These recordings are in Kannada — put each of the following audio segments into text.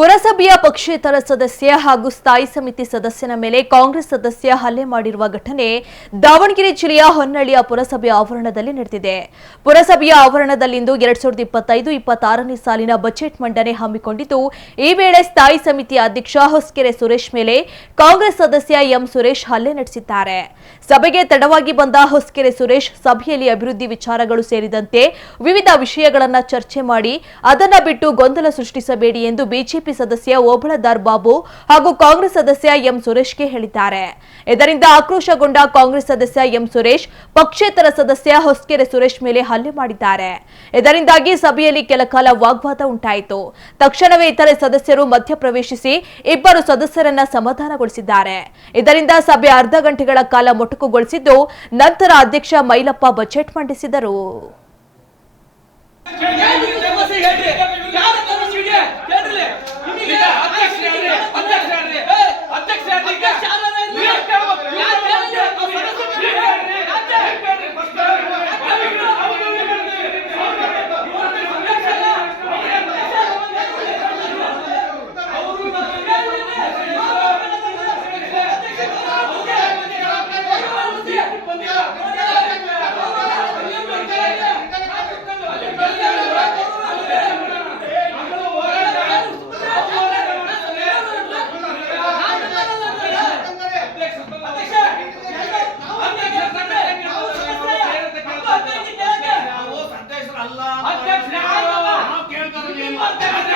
ಪುರಸಭೆಯ ಪಕ್ಷೇತರ ಸದಸ್ಯ ಹಾಗೂ ಸ್ಥಾಯಿ ಸಮಿತಿ ಸದಸ್ಯನ ಮೇಲೆ ಕಾಂಗ್ರೆಸ್ ಸದಸ್ಯ ಹಲ್ಲೆ ಮಾಡಿರುವ ಘಟನೆ ದಾವಣಗೆರೆ ಜಿಲ್ಲೆಯ ಹೊನ್ನಳ್ಳಿಯ ಪುರಸಭೆಯ ಆವರಣದಲ್ಲಿ ನಡೆದಿದೆ. ಪುರಸಭೆಯ ಆವರಣದಲ್ಲಿಂದು ಎರಡ್ ಸಾವಿರದ ಇಪ್ಪತ್ತೈದು, ಇಪ್ಪತ್ತಾರನೇ ಸಾಲಿನ ಬಜೆಟ್ ಮಂಡನೆ ಹಮ್ಮಿಕೊಂಡಿದ್ದು, ಈ ವೇಳೆ ಸ್ಥಾಯಿ ಸಮಿತಿ ಅಧ್ಯಕ್ಷ ಹೊಸ್ಕೆರೆ ಸುರೇಶ್ ಮೇಲೆ ಕಾಂಗ್ರೆಸ್ ಸದಸ್ಯ ಎಂ ಸುರೇಶ್ ಹಲ್ಲೆ ನಡೆಸಿದ್ದಾರೆ. ಸಭೆಗೆ ತಡವಾಗಿ ಬಂದ ಹೊಸ್ಕೆರೆ ಸುರೇಶ್ ಸಭೆಯಲ್ಲಿ ಅಭಿವೃದ್ಧಿ ವಿಚಾರಗಳು ಸೇರಿದಂತೆ ವಿವಿಧ ವಿಷಯಗಳನ್ನು ಚರ್ಚೆ ಮಾಡಿ ಅದನ್ನ ಬಿಟ್ಟು ಗೊಂದಲ ಸೃಷ್ಟಿಸಬೇಡಿ ಎಂದು ಬಿಜೆಪಿ ಸದಸ್ಯ ಓಬಳದಾರ್ ಬಾಬು ಹಾಗೂ ಕಾಂಗ್ರೆಸ್ ಸದಸ್ಯ ಎಂ ಸುರೇಶ್ಗೆ ಹೇಳಿದ್ದಾರೆ. ಇದರಿಂದ ಆಕ್ರೋಶಗೊಂಡ ಕಾಂಗ್ರೆಸ್ ಸದಸ್ಯ ಎಂ ಸುರೇಶ್, ಪಕ್ಷೇತರ ಸದಸ್ಯ ಹೊಸಕೆರೆ ಸುರೇಶ್ ಮೇಲೆ ಹಲ್ಲೆ ಮಾಡಿದ್ದಾರೆ. ಇದರಿಂದಾಗಿ ಸಭೆಯಲ್ಲಿ ಕೆಲಕಾಲ ವಾಗ್ವಾದ ಉಂಟಾಯಿತು. ತಕ್ಷಣವೇ ಇತರೆ ಸದಸ್ಯರು ಮಧ್ಯಪ್ರವೇಶಿಸಿ ಇಬ್ಬರು ಸದಸ್ಯರನ್ನ ಸಮಾಧಾನಗೊಳಿಸಿದ್ದಾರೆ. ಇದರಿಂದ ಸಭೆ ಅರ್ಧ ಗಂಟೆಗಳ ಕಾಲ ಮೊಟಕುಗೊಳಿಸಿದ್ದು, ನಂತರ ಅಧ್ಯಕ್ಷ ಮೈಲಪ್ಪ ಬಜೆಟ್ ಮಂಡಿಸಿದರು. করতে হবে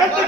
ஏத்து